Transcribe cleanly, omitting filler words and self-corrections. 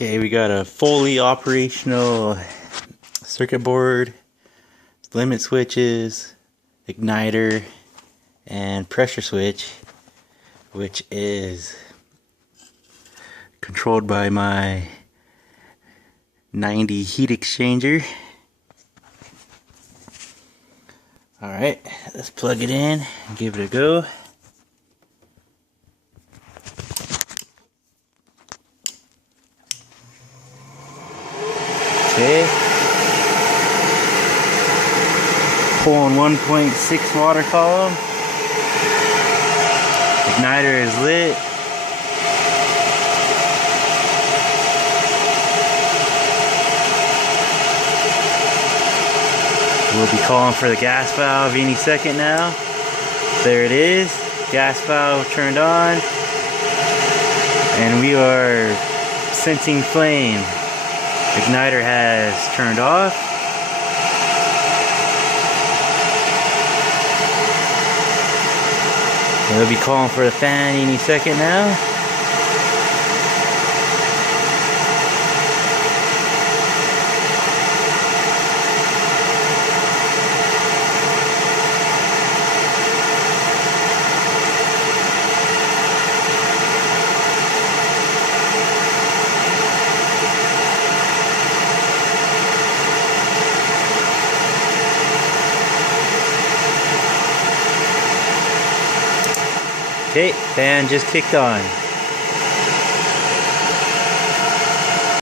Okay, we got a fully operational circuit board, limit switches, igniter, and pressure switch, which is controlled by my 90 heat exchanger. Alright, let's plug it in and give it a go. Okay. Pulling 1.6 water column. Igniter is lit. We'll be calling for the gas valve any second now. There it is. Gas valve turned on. And we are sensing flame. Igniter has turned off. We'll be calling for the fan any second now. Okay, fan just kicked on.